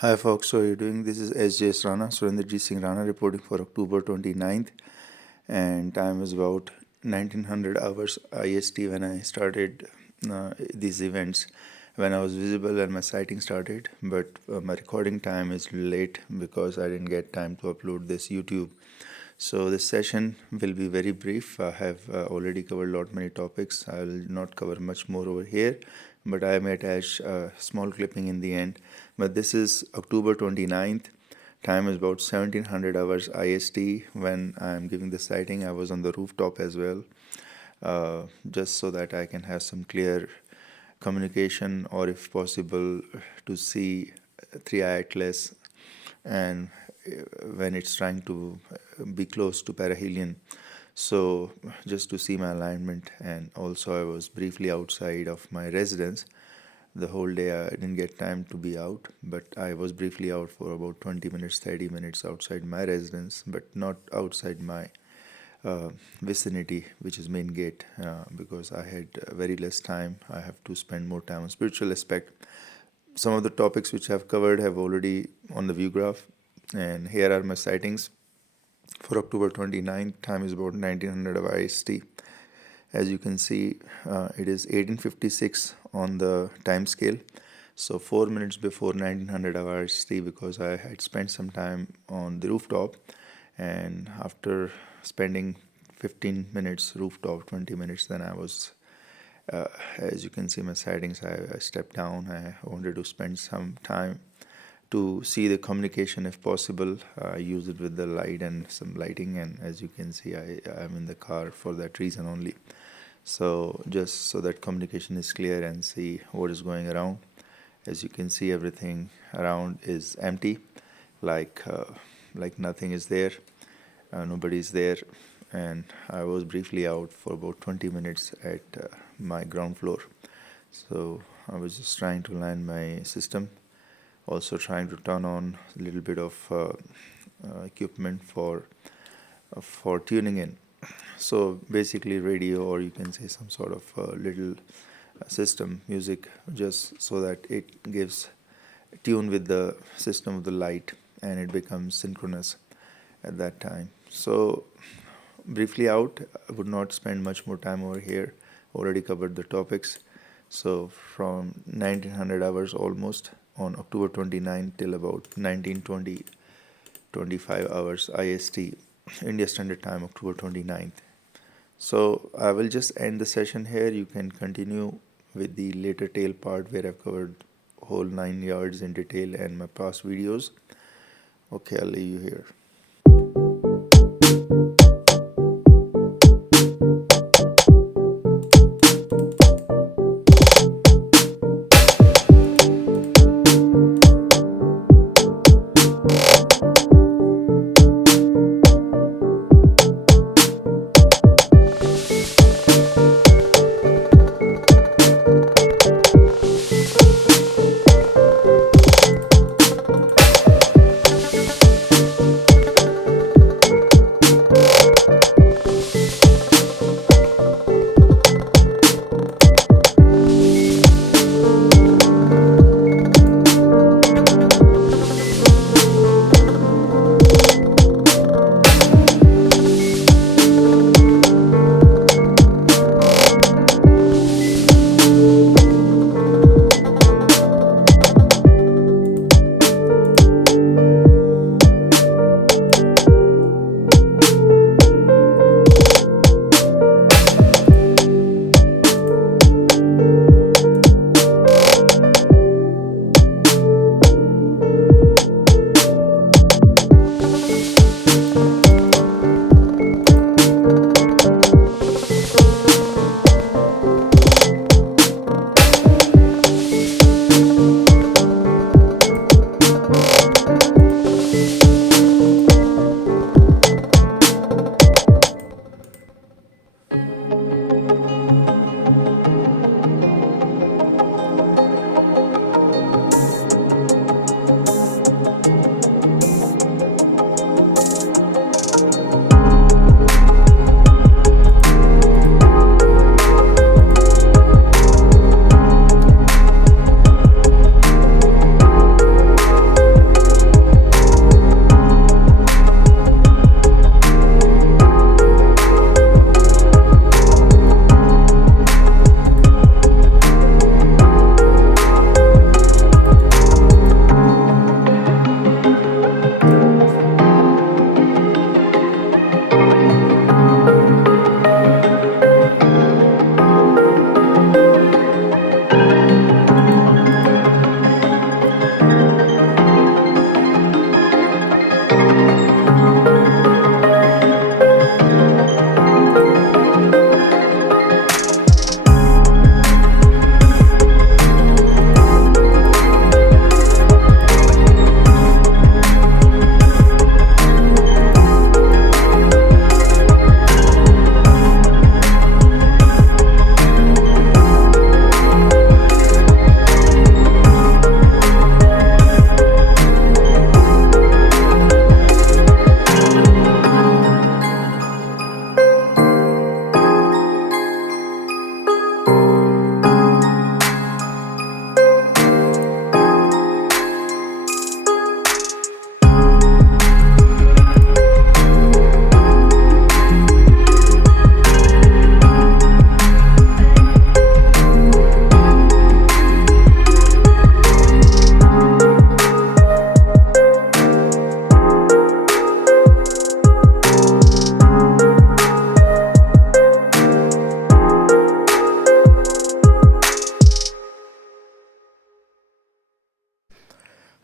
Hi folks, how are you doing? This is sjsrana, Surinderjit Singh Rana reporting for October 29th, and time is about 1900 hours IST when I started these events, when I was visible and my sighting started, but my recording time is late because I didn't get time to upload this YouTube. So this session will be very brief. I have already covered a lot many topics. I will not cover much more over here, but I may attach a small clipping in the end. But this is October 29th. Time is about 1700 hours IST when I am giving the sighting. I was on the rooftop as well, just so that I can have some clear communication, or if possible to see 3-eye atlas, and when it's trying to be close to perihelion, so just to see my alignment. And also I was briefly outside of my residence the whole day. I didn't get time to be out, but I was briefly out for about 20 minutes 30 minutes outside my residence, but not outside my vicinity, which is main gate, because I had very less time. I have to spend more time on spiritual aspect. Some of the topics which I've covered have already on the view graph, and here are my sightings for October 29th. Time is about 1900 of IST. As you can see, it is 1856 on the time scale, so 4 minutes before 1900 of IST, because I had spent some time on the rooftop, and after spending 15 minutes rooftop, 20 minutes, then I was as you can see my sightings, I stepped down. I wanted to spend some time to see the communication if possible. I use it with the light and some lighting, and as you can see I'm in the car for that reason only, so just so that communication is clear and see what is going around. As you can see, everything around is empty, like nothing is there, nobody is there. And I was briefly out for about 20 minutes at my ground floor, so I was just trying to line my system, also trying to turn on a little bit of equipment for tuning in, so basically radio, or you can say some sort of little system music, just so that it gives tune with the system of the light and it becomes synchronous at that time. So briefly out, I would not spend much more time over here, already covered the topics. So from 1900 hours almost on October 29 till about 1920 25 hours IST, India Standard Time, October 29th. So I will just end the session here. You can continue with the later tail part where I've covered whole 9 yards in detail and my past videos. Okay, I'll leave you here.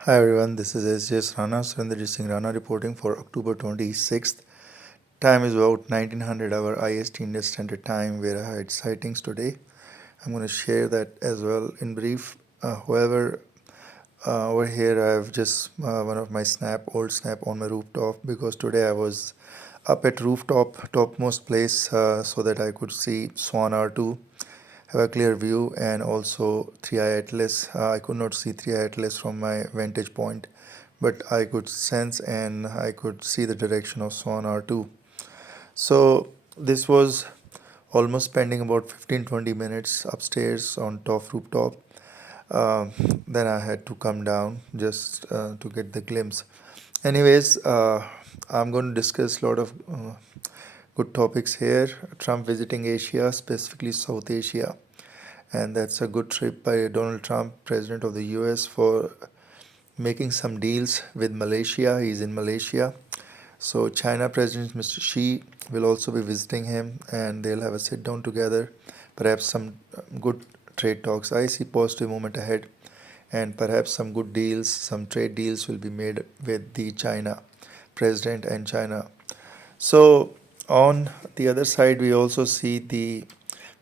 Hi everyone, this is sjsrana, Surinderjit Singh Rana reporting for October 26th. Time is about 1900 hour IST India Standard Time where I had sightings today. I'm going to share that as well in brief. Over here I have just one of my old snap on my rooftop because today I was up at topmost place so that I could see Swan R2, have a clear view, and also 3i Atlas. I could not see 3i Atlas from my vantage point, but I could sense and I could see the direction of Swan R2. So this was almost spending about 15-20 minutes upstairs on top rooftop. Um, then I had to come down just to get the glimpse. Anyways, I'm going to discuss a lot of good topics here. Trump visiting Asia, specifically South Asia, and that's a good trip by Donald Trump, President of the US, for making some deals with Malaysia. He's in Malaysia. So China President Mr. Xi will also be visiting him and they'll have a sit down together, perhaps some good trade talks. I see positive moment ahead and perhaps some good deals, some trade deals will be made with the China President and China. So on the other side, we also see the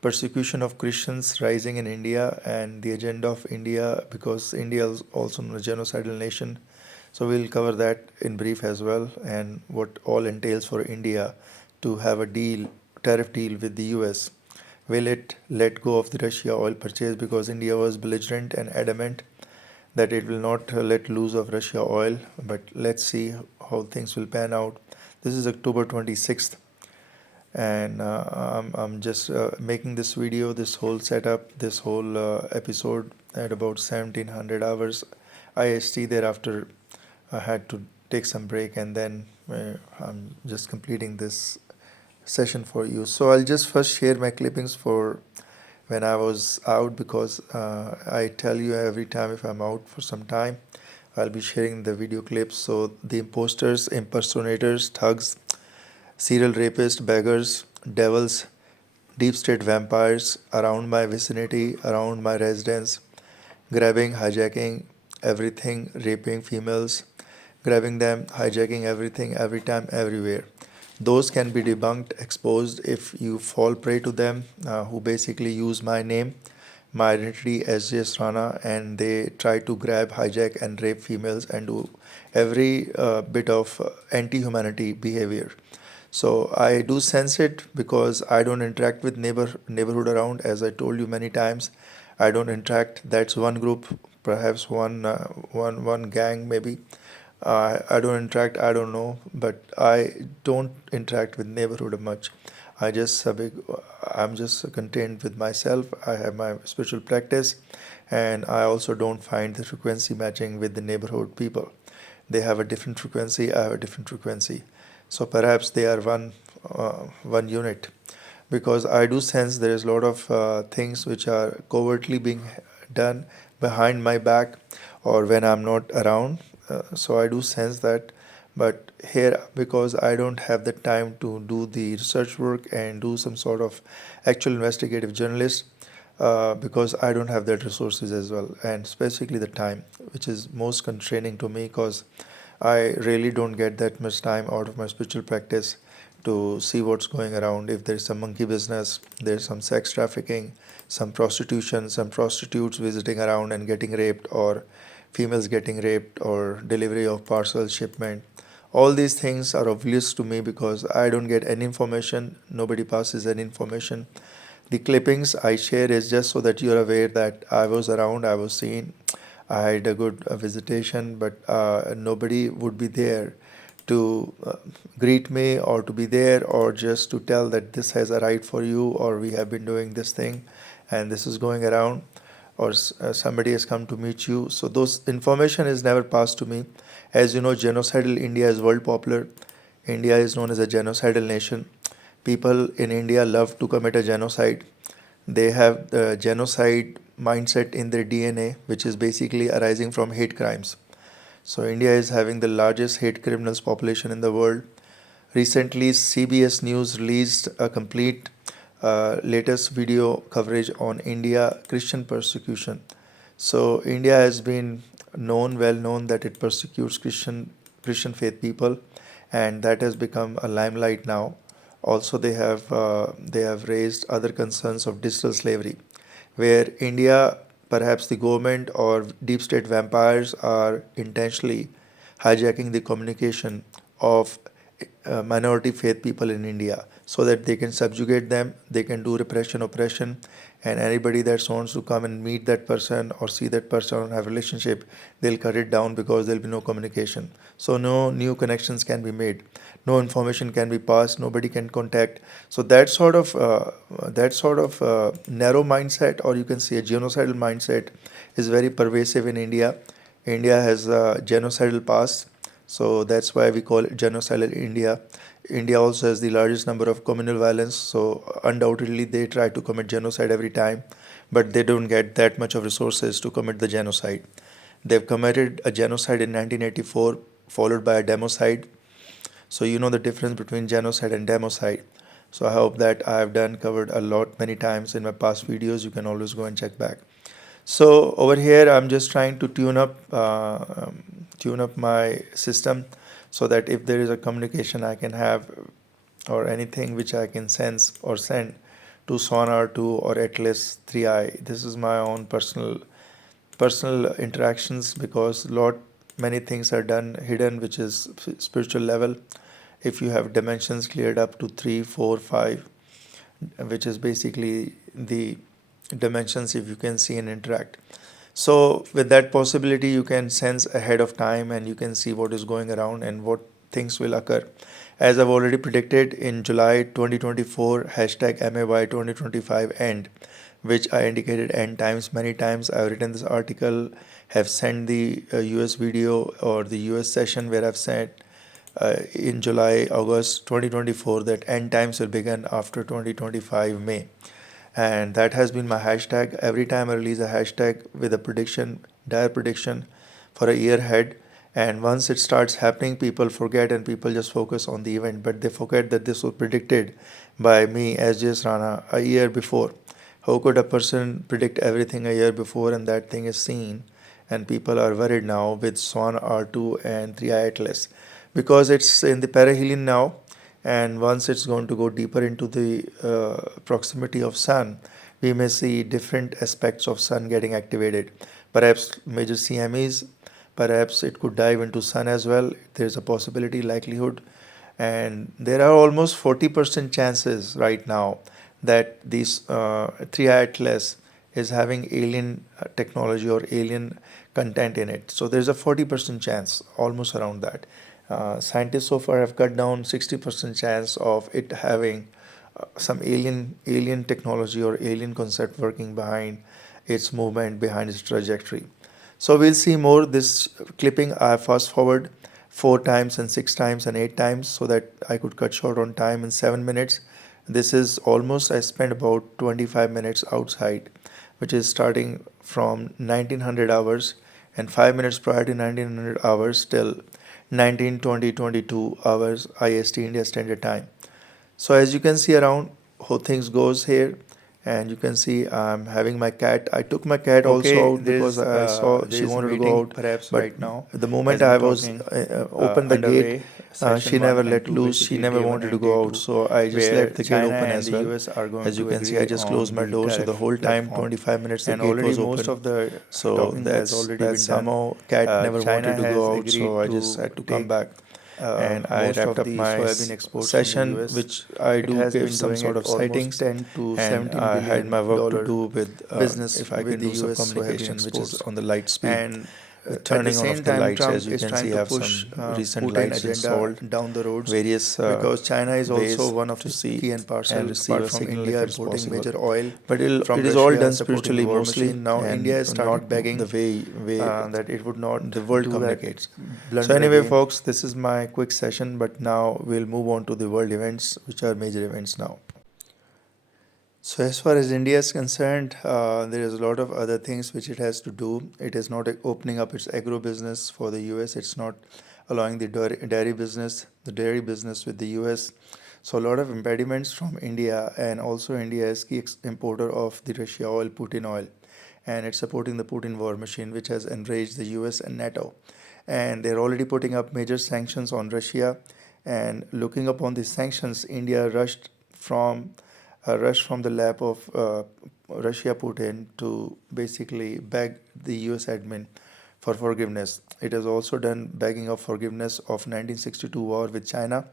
persecution of Christians rising in India and the agenda of India, because India is also a genocidal nation. So we'll cover that in brief as well, and what all entails for India to have a tariff deal with the US. Will it let go of the Russia oil purchase, because India was belligerent and adamant that it will not let loose of Russia oil, but let's see how things will pan out. This is October 26th, and I'm just making this video, this whole setup, this whole episode at about 1700 hours IST. Thereafter, I had to take some break, and then I'm just completing this session for you. So I'll just first share my clippings for when I was out, because I tell you every time if I'm out for some time, I'll be sharing the video clips. So the imposters, impersonators, thugs, serial rapists, beggars, devils, deep state vampires around my vicinity, around my residence, grabbing, hijacking everything, raping females, grabbing them, hijacking everything, every time, everywhere. Those can be debunked, exposed if you fall prey to them, who basically use my name, my identity as sjsrana, and they try to grab, hijack, and rape females and do every bit of anti-humanity behavior. So I do sense it because I don't interact with neighborhood around. As I told you many times, I don't interact. That's one group, perhaps one gang maybe. I don't interact. I don't know, but I don't interact with neighborhood much. I'm just contained with myself. I have my spiritual practice, and I also don't find the frequency matching with the neighborhood people. They have a different frequency. I have a different frequency. So perhaps they are one unit, because I do sense there is a lot of things which are covertly being done behind my back or when I'm not around. So I do sense that, but here, because I don't have the time to do the research work and do some sort of actual investigative journalist, because I don't have that resources as well, and specifically the time, which is most constraining to me, because I really don't get that much time out of my spiritual practice to see what's going around. If there's some monkey business, there's some sex trafficking, some prostitution, some prostitutes visiting around and getting raped, or females getting raped, or delivery of parcel shipment. All these things are obvious to me because I don't get any information. Nobody passes any information. The clippings I share is just so that you're aware that I was around, I was seen, I had a good visitation, but nobody would be there to greet me or to be there or just to tell that this has arrived for you, or we have been doing this thing and this is going around, or somebody has come to meet you. So those information is never passed to me. As you know, genocidal India is world popular. India is known as a genocidal nation. People in India love to commit a genocide. They have the genocide mindset in their DNA, which is basically arising from hate crimes. So India is having the largest hate criminals population in the world. Recently, CBS News released a complete latest video coverage on India Christian persecution. So India has been well known that it persecutes Christian faith people, and that has become a limelight now. Also, they have raised other concerns of digital slavery, where India, perhaps the government or deep state vampires, are intentionally hijacking the communication of minority faith people in India so that they can subjugate them, they can do repression, oppression, and anybody that wants to come and meet that person or see that person or have a relationship, they'll cut it down because there'll be no communication. So no new connections can be made, no information can be passed, nobody can contact. So that sort of narrow mindset, or you can say a genocidal mindset, is very pervasive in India. India has a genocidal past, so that's why we call it Genocidal India. India also has the largest number of communal violence, so undoubtedly they try to commit genocide every time, but they don't get that much of resources to commit the genocide. They've committed a genocide in 1984, followed by a democide. So you know the difference between genocide and democide. So I hope that I have covered a lot many times in my past videos. You can always go and check back. So over here, I'm just trying to tune up my system so that if there is a communication I can have or anything which I can sense or send to Sonar 2 or Atlas 3i. This is my own personal interactions, because lot many things are done hidden, which is spiritual level. If you have dimensions cleared up to 3, 4, 5, which is basically the dimensions if you can see and interact. So with that possibility, you can sense ahead of time and you can see what is going around and what things will occur. As I've already predicted in July 2024, hashtag MAY 2025 end, which I indicated end times many times. I've written this article, have sent the US video or the US session where I've said in July, August 2024 that end times will begin after 2025 May. And that has been my hashtag. Every time I release a hashtag with a prediction, dire prediction for a year ahead, and once it starts happening, people forget and people just focus on the event, but they forget that this was predicted by me, sjsrana, a year before. How could a person predict everything a year before and that thing is seen? And people are worried now with Swan R2 and 3i Atlas, because it's in the perihelion now, and once it's going to go deeper into the proximity of sun, we may see different aspects of sun getting activated. Perhaps major CMEs, perhaps it could dive into sun as well. There's a possibility, likelihood, and there are almost 40% chances right now that this 3i Atlas is having alien technology or alien content in it. So there's a 40% chance, almost around that. Scientists so far have cut down 60% chance of it having some alien technology or alien concept working behind its movement, behind its trajectory. So we'll see more. This clipping I fast forward 4 times and 6 times and 8 times so that I could cut short on time in 7 minutes. This is almost, I spent about 25 minutes outside, which is starting from 1900 hours and 5 minutes prior to 1900 hours till 19:20:22 hours IST India Standard Time. So as you can see around how things goes here, and you can see I'm having my cat. I took my cat also out because I saw she wanted to go out. Perhaps But right now, the moment as I we're was talking, opened the underway, gate, session she never 1 and let 2 loose. She basically never day 1 wanted to and go day out. 2, So I just where left the gate China open and as the well. US are going As you to can see, I agree just on closed my the door. So the tariff whole time, platform. 25 minutes, the And gate was already most open. of the So talking has that's already been done. somehow cat never China wanted to has go out. agreed So I just to had to come take back, and I most wrapped of up the my soybean exports from the session, US. which I It do has give been some doing sort it of almost sightings, 10 to and 17 I had billion my work to dollar do with business if I with can the do some US soybean communication, which is exports. on the light speed. And The at the turning on of same the time, lights, as Trump you is can trying see, to have push some recent Putin lights agenda installed, down the roads, various because China is also ways one of to the see key and and parcel, receive apart a from signal if India it's importing possible. major oil But from it is all Russia, done supporting the spiritually war mostly, machine. Now India has and started not begging the way that it would not the world do that communicates. So blunder anyway, again. folks, this is my quick session, but now we'll move on to the world events, which are major events now. So as far as India is concerned, there is a lot of other things which it has to do. It is not opening up its agro business for the US. It's not allowing the dairy business with the US. So a lot of impediments from India, and also India is key importer of the Russia oil, Putin oil, and it's supporting the Putin war machine, which has enraged the US and NATO. And they're already putting up major sanctions on Russia. And looking upon these sanctions, India rushed from the lap of Russia Putin to basically beg the US admin for forgiveness. It has also done begging of forgiveness of 1962 war with China.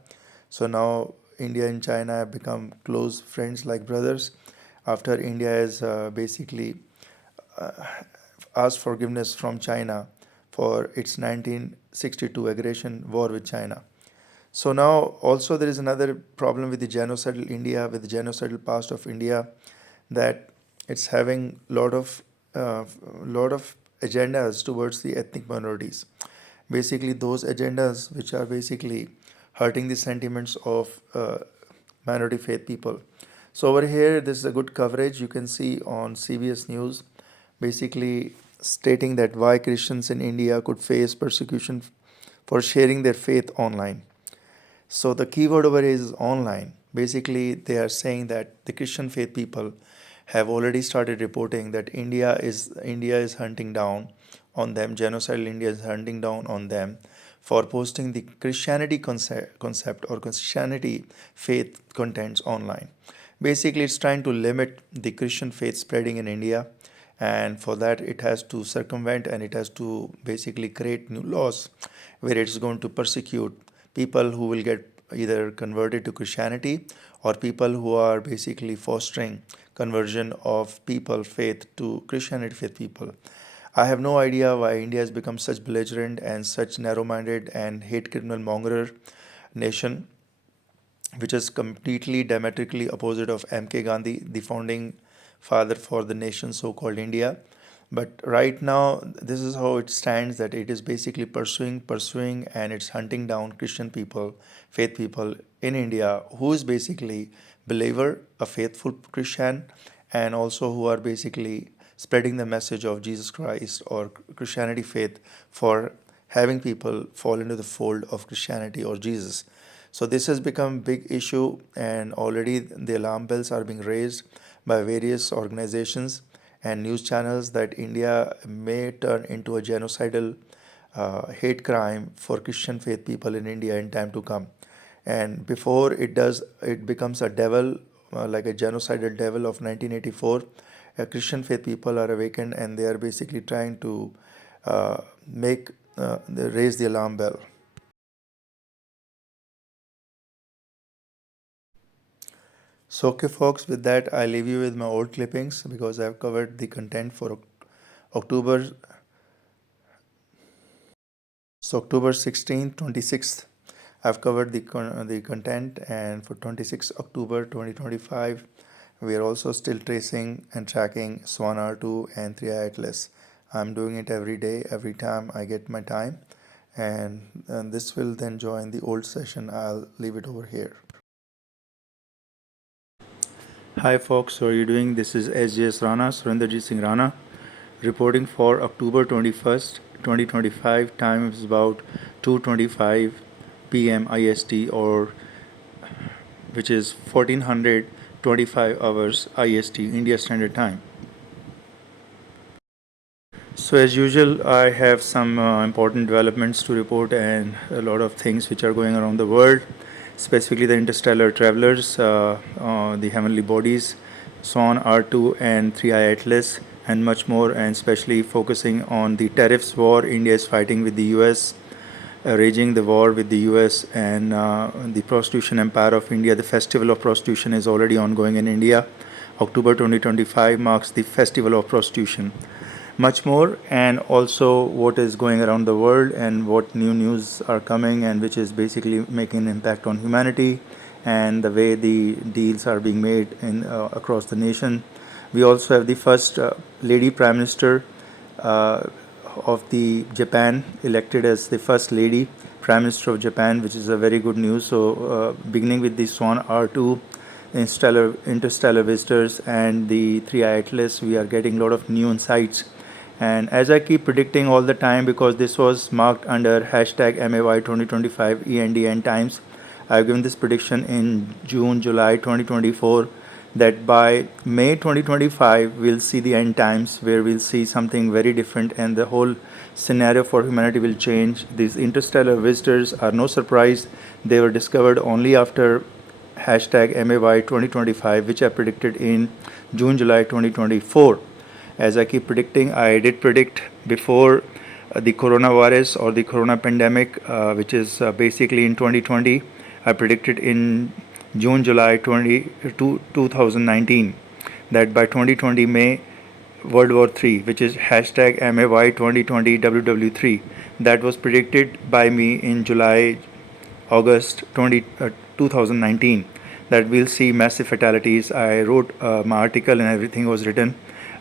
So now India and China have become close friends like brothers after India has basically uh, asked forgiveness from China for its 1962 aggression war with China. So now also there is another problem with the genocidal India, with the genocidal past of India, that it's having lot of agendas towards the ethnic minorities. Basically, those agendas which are basically hurting the sentiments of minority faith people. So over here, this is a good coverage you can see on CBS News, basically stating that why Christians in India could face persecution for sharing their faith online. So the keyword over here is online. Basically, they are saying that the Christian faith people have already started reporting that India is hunting down on them. Genocidal India is hunting down on them for posting the Christianity concept or Christianity faith contents online. Basically, it's trying to limit the Christian faith spreading in India, and for that it has to circumvent and it has to basically create new laws where it's going to persecute people who will get either converted to Christianity or people who are basically fostering conversion of people faith to Christianity faith people. I have no idea why India has become such belligerent and such narrow-minded and hate criminal mongerer nation, which is completely diametrically opposite of M.K. Gandhi, the founding father for the nation so-called India. But right now, this is how it stands, that it is basically pursuing, and it's hunting down Christian people, faith people in India, who is basically believer, a faithful Christian, and also who are basically spreading the message of Jesus Christ or Christianity faith for having people fall into the fold of Christianity or Jesus. So this has become a big issue, and already the alarm bells are being raised by various organizations and news channels that India may turn into a genocidal hate crime for Christian faith people in India in time to come. And before it does, it becomes a devil, like a genocidal devil of 1984. Christian faith people are awakened and they are basically trying to make raise the alarm bell. So, okay, folks, with that, I leave you with my old clippings because I've covered the content for October. So, October 16th, 26th, I've covered the content, and for 26 October 2025, we are also still tracing and tracking Swan R2 and 3i Atlas. I'm doing it every day, every time I get my time, and this will then join the old session. I'll leave it over here. Hi folks, how are you doing? This is sjsrana, Surinderjit Singh Rana, reporting for October 21st, 2025. Time is about 2:25 p.m. IST, or which is 1425 hours IST, India Standard Time. So as usual, I have some important developments to report and a lot of things which are going around the world, specifically the interstellar travelers, the heavenly bodies, SON R2 and 3i Atlas, and much more, and especially focusing on the tariffs war India is fighting with the US, raging the war with the US, and the prostitution empire of India. The festival of prostitution is already ongoing in India. October 2025 marks the festival of prostitution. Much more, and also what is going around the world and what new news are coming, and which is basically making an impact on humanity and the way the deals are being made in across the nation. We also have the first lady prime minister uh, of the Japan elected as the first lady prime minister of Japan, which is a very good news. So beginning with the Swan R2 interstellar visitors and the 3i Atlas, we are getting a lot of new insights. And as I keep predicting all the time, because this was marked under hashtag MAY 2025 ENDN times, I've given this prediction in June, July 2024 that by May 2025 we'll see the end times, where we'll see something very different and the whole scenario for humanity will change. These interstellar visitors are no surprise. They were discovered only after hashtag MAY 2025, which I predicted in June, July 2024. As I keep predicting, I did predict before the coronavirus or the corona pandemic, which is basically in 2020. I predicted in June, July 2019 that by 2020 May, World War III, which is hashtag MAY 2020 WW3, that was predicted by me in July, August 2019, that we'll see massive fatalities. I wrote my article and everything was written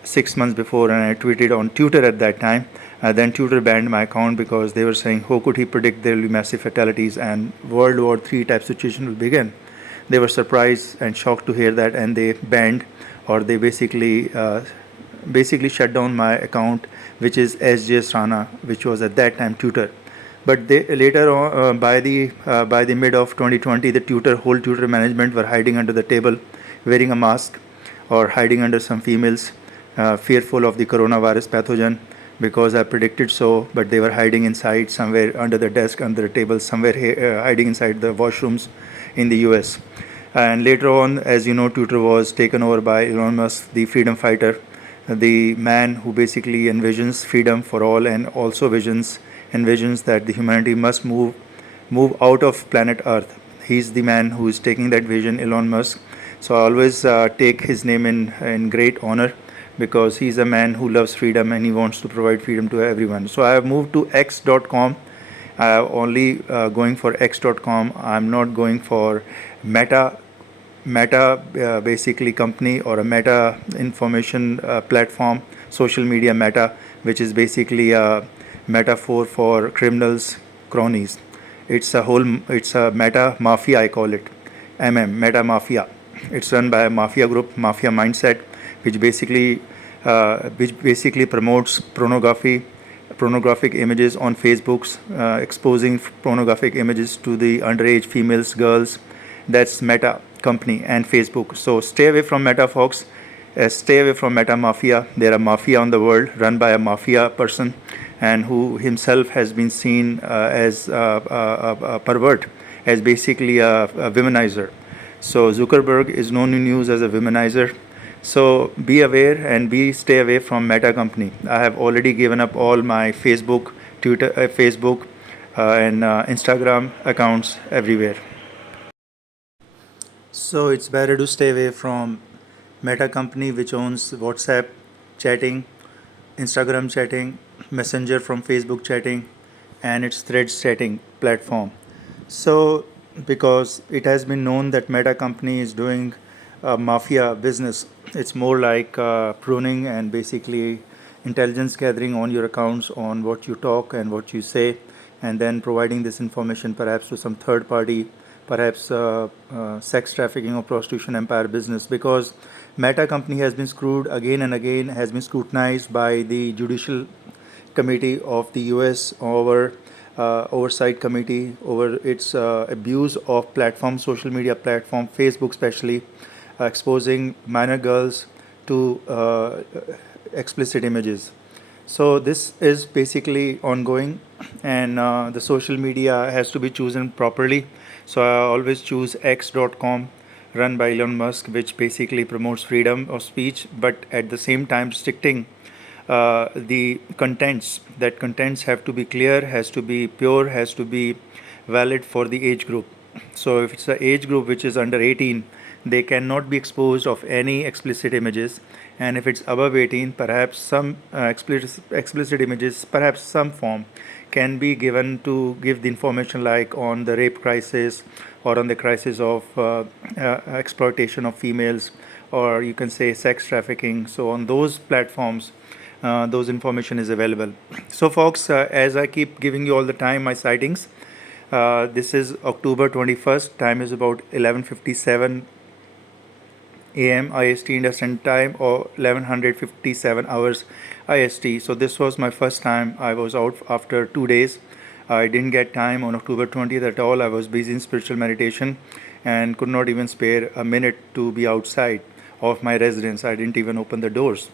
6 months before, and I tweeted on Twitter at that time. Then Twitter banned my account because they were saying, how could he predict there will be massive fatalities and World War III type situation will begin? They were surprised and shocked to hear that, and they banned, or they basically shut down my account, which is sjsrana, which was at that time Twitter. But they, later on, by the mid of 2020, the whole Twitter management were hiding under the table, wearing a mask, or hiding under some females, fearful of the coronavirus pathogen, because I predicted so. But they were hiding inside somewhere under the desk, under the table, somewhere hiding inside the washrooms in the US. And later on, as you know, Twitter was taken over by Elon Musk, the freedom fighter, the man who basically envisions freedom for all, and also envisions that the humanity must move out of planet Earth. He's the man who is taking that vision, Elon Musk. So I always take his name in great honor, because he's a man who loves freedom and he wants to provide freedom to everyone. So I have moved to x.com. I am only going for x.com. I'm not going for Meta basically company, or a Meta information platform, social media Meta, which is basically a metaphor for criminals, cronies. It's a Meta mafia, I call it. Meta mafia. It's run by a mafia group, mafia mindset, which basically promotes pornographic images on Facebooks, exposing pornographic images to the underage females, girls. That's Meta company and Facebook. So stay away from Meta, folks. Stay away from Meta mafia. There are mafia on the world, run by a mafia person, and who himself has been seen as a pervert, as basically a womanizer. So Zuckerberg is known in news as a womanizer. So be aware and stay away from Meta company. I have already given up all my Facebook, Twitter, and Instagram accounts everywhere. So it's better to stay away from Meta company, which owns WhatsApp chatting, Instagram chatting, Messenger from Facebook chatting, and its Threads chatting platform. So, because it has been known that Meta company is doing mafia business, it's more like pruning and basically intelligence gathering on your accounts, on what you talk and what you say, and then providing this information perhaps to some third party, perhaps sex trafficking or prostitution empire business. Because Meta company has been screwed again and again, has been scrutinized by the Judicial Committee of the US over oversight committee over its abuse of platform, social media platform, Facebook especially, exposing minor girls to explicit images. So this is basically ongoing, and the social media has to be chosen properly. So I always choose x.com, run by Elon Musk, which basically promotes freedom of speech, but at the same time restricting the contents. That contents have to be clear, has to be pure, has to be valid for the age group. So if it's an age group which is under 18, they cannot be exposed of any explicit images. And if it's above 18, perhaps some explicit images, perhaps some form can be given to give the information, like on the rape crisis, or on the crisis of exploitation of females, or you can say sex trafficking. So on those platforms, those information is available. So folks, as I keep giving you all the time my sightings, this is October 21st, time is about 11:57 a.m. IST India Standard Time, or 1157 hours IST. So this was my first time. I was out after 2 days. I didn't get time on October 20th at all. I was busy in spiritual meditation and could not even spare a minute to be outside. of my residence. I didn't even open the doors.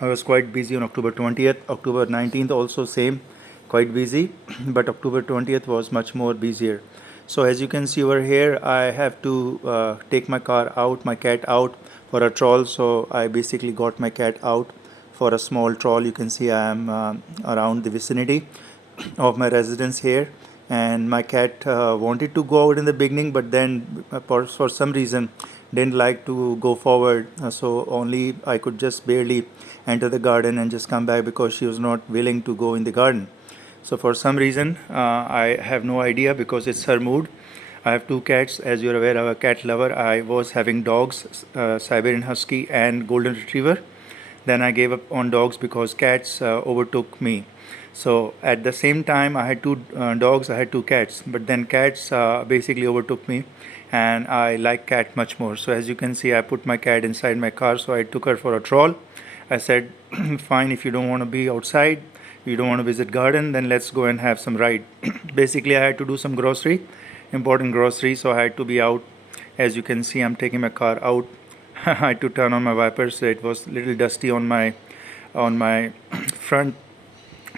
I was quite busy on October 20th. October 19th also same, quite busy, but October 20th was much more busier. So as you can see over here, I have to take my car out, my cat out for a troll. So I basically got my cat out for a small troll. You can see I am around the vicinity of my residence here, and my cat wanted to go out in the beginning, but then for some reason didn't like to go forward, so only I could just barely enter the garden and just come back because she was not willing to go in the garden. So for some reason, I have no idea, because it's her mood. I have two cats, as you're aware. I'm a cat lover. I was having dogs, Siberian Husky and Golden Retriever. Then I gave up on dogs because cats overtook me. So at the same time, I had two dogs, I had two cats, but then cats basically overtook me, and I like cat much more. So as you can see, I put my cat inside my car, so I took her for a troll. I said, fine, if you don't want to be outside, you don't want to visit garden, then let's go and have some ride. Basically, I had to do some grocery, important grocery, so I had to be out. As you can see, I'm taking my car out. I had to turn on my wipers. So it was a little dusty on my front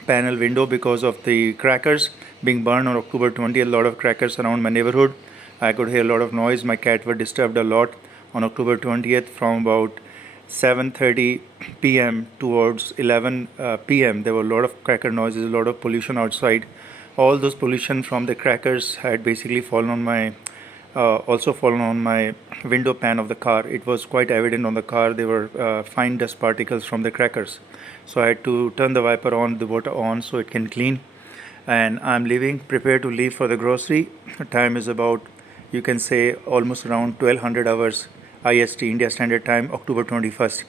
panel window because of the crackers being burned on October 20th. A lot of crackers around my neighborhood. I could hear a lot of noise. My cat were disturbed a lot on October 20th from about 7:30 p.m. towards 11 p.m. There were a lot of cracker noises, a lot of pollution outside. All those pollution from the crackers had basically fallen on my also fallen on my window pane of the car. It was quite evident on the car. There were fine dust particles from the crackers. So I had to turn the wiper on, the water on, so it can clean. And I'm leaving, prepared to leave for the grocery. Time is about, you can say, almost around 1200 hours IST, India Standard Time, October 21st.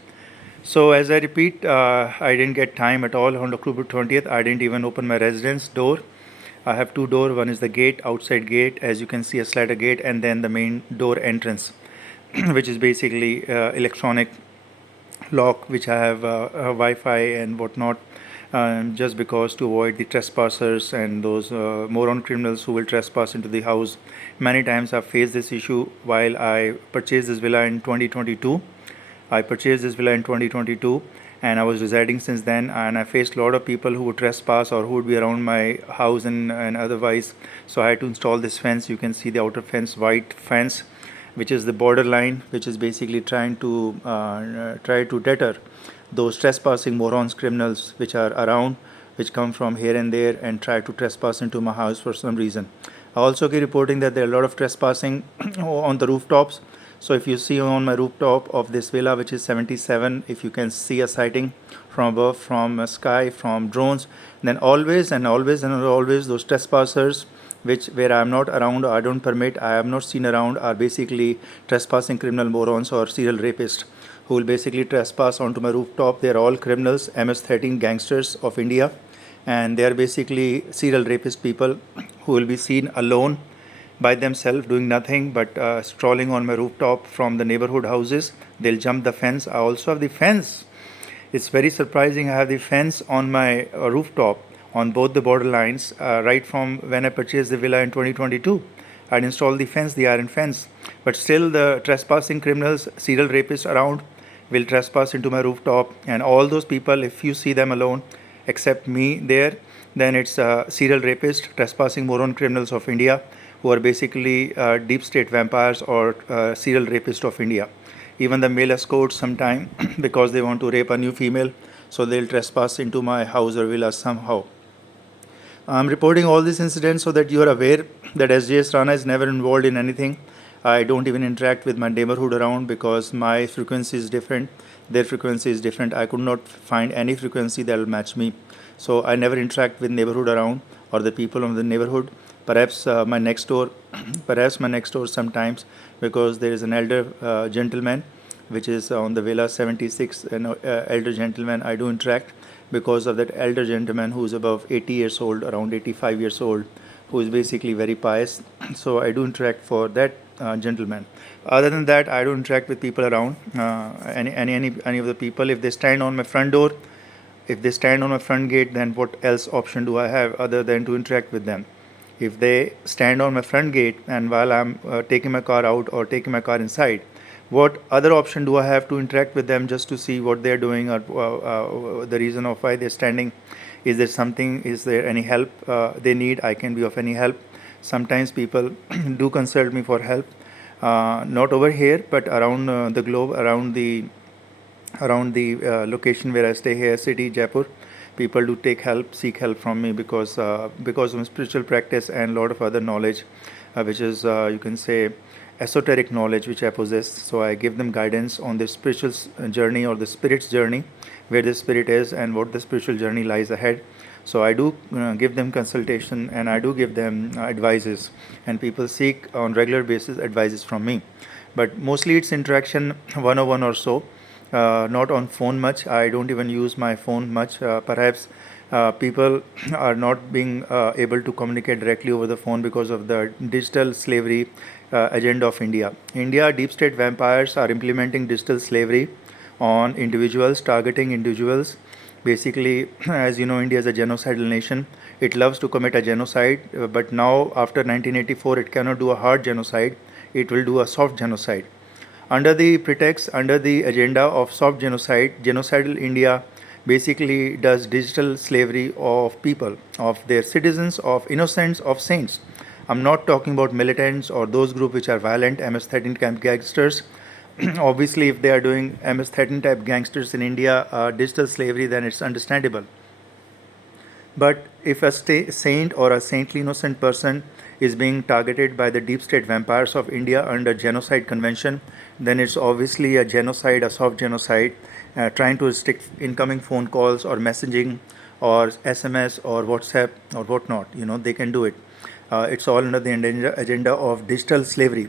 So as I repeat, I didn't get time at all on October 20th. I didn't even open my residence door. I have two doors. One is the gate, outside gate, as you can see, a slider gate, and then the main door entrance, which is basically electronic lock, which I have Wi-Fi and whatnot, just because to avoid the trespassers and those moron criminals who will trespass into the house. Many times I've faced this issue while I purchased this villa in 2022. I purchased this villa in 2022, and I was residing since then, and I faced a lot of people who would trespass or who would be around my house and otherwise. So I had to install this fence. You can see the outer fence, white fence, which is the borderline, which is basically try to deter those trespassing morons, criminals which are around, which come from here and there and try to trespass into my house for some reason. I also keep reporting that there are a lot of trespassing on the rooftops. So if you see on my rooftop of this villa, which is 77, if you can see a sighting from above, from sky, from drones, then always those trespassers, which where I am not around, I don't permit, I am not seen around, are basically trespassing criminal morons or serial rapists who will basically trespass onto my rooftop. They are all criminals, MS-13 gangsters of India, and they are basically serial rapist people who will be seen alone by themselves doing nothing but strolling on my rooftop from the neighborhood houses. They'll jump the fence. I also have the fence. It's very surprising. I have the fence on my rooftop on both the borderlines right from when I purchased the villa in 2022. I'd installed the fence, the iron fence, but still the trespassing criminals, serial rapists around will trespass into my rooftop, and all those people, if you see them alone except me there, then it's serial rapist, trespassing moron criminals of India who are basically deep state vampires or serial rapists of India. Even the male escorts sometime because they want to rape a new female, so they'll trespass into my house or villa somehow. I'm reporting all these incidents so that you are aware that sjsrana is never involved in anything. I don't even interact with my neighborhood around because my frequency is different, their frequency is different. I could not find any frequency that will match me. So I never interact with neighborhood around or the people of the neighborhood. Perhaps my next door, perhaps my next door sometimes, because there is an elder gentleman which is on the villa 76, an elder gentleman. I do interact because of that elder gentleman who is above 80 years old, around 85 years old, who is basically very pious. So I do interact for that gentleman. Other than that, I don't interact with people around. Any of the people, if they stand on my front door, if they stand on my front gate, then what else option do I have other than to interact with them? If they stand on my front gate and while I'm taking my car out or taking my car inside, What other option do I have to interact with them just to see what they're doing, or the reason of why they're standing? Is there something, is there any help they need? I can be of any help. Sometimes people do consult me for help, not over here, but around the globe, around the location where I stay here, city Jaipur. People do seek help from me because of spiritual practice and a lot of other knowledge, which is you can say esoteric knowledge which I possess. So I give them guidance on the spiritual journey, or the spirit's journey, where the spirit is and what the spiritual journey lies ahead. So I do give them consultation, and I do give them advices, and people seek on regular basis advices from me. But mostly it's interaction 101 or so, not on phone much. I don't even use my phone much. Perhaps people are not being able to communicate directly over the phone because of the digital slavery agenda of India. India deep state vampires are implementing digital slavery on individuals, targeting individuals. Basically, as you know, India is a genocidal nation. It loves to commit a genocide, but now after 1984, it cannot do a hard genocide. It will do a soft genocide. Under the pretext, under the agenda of soft genocide, genocidal India basically does digital slavery of people, of their citizens, of innocents, of saints. I'm not talking about militants or those groups which are violent, MS-13 camp gangsters. Obviously, if they are doing MS-13 type gangsters in India, digital slavery, then it's understandable. But if a saint or a saintly innocent person is being targeted by the deep state vampires of India under genocide convention, then it's obviously a genocide, a soft genocide, trying to restrict incoming phone calls or messaging or SMS or WhatsApp or whatnot. They can do it. It's all under the agenda of digital slavery.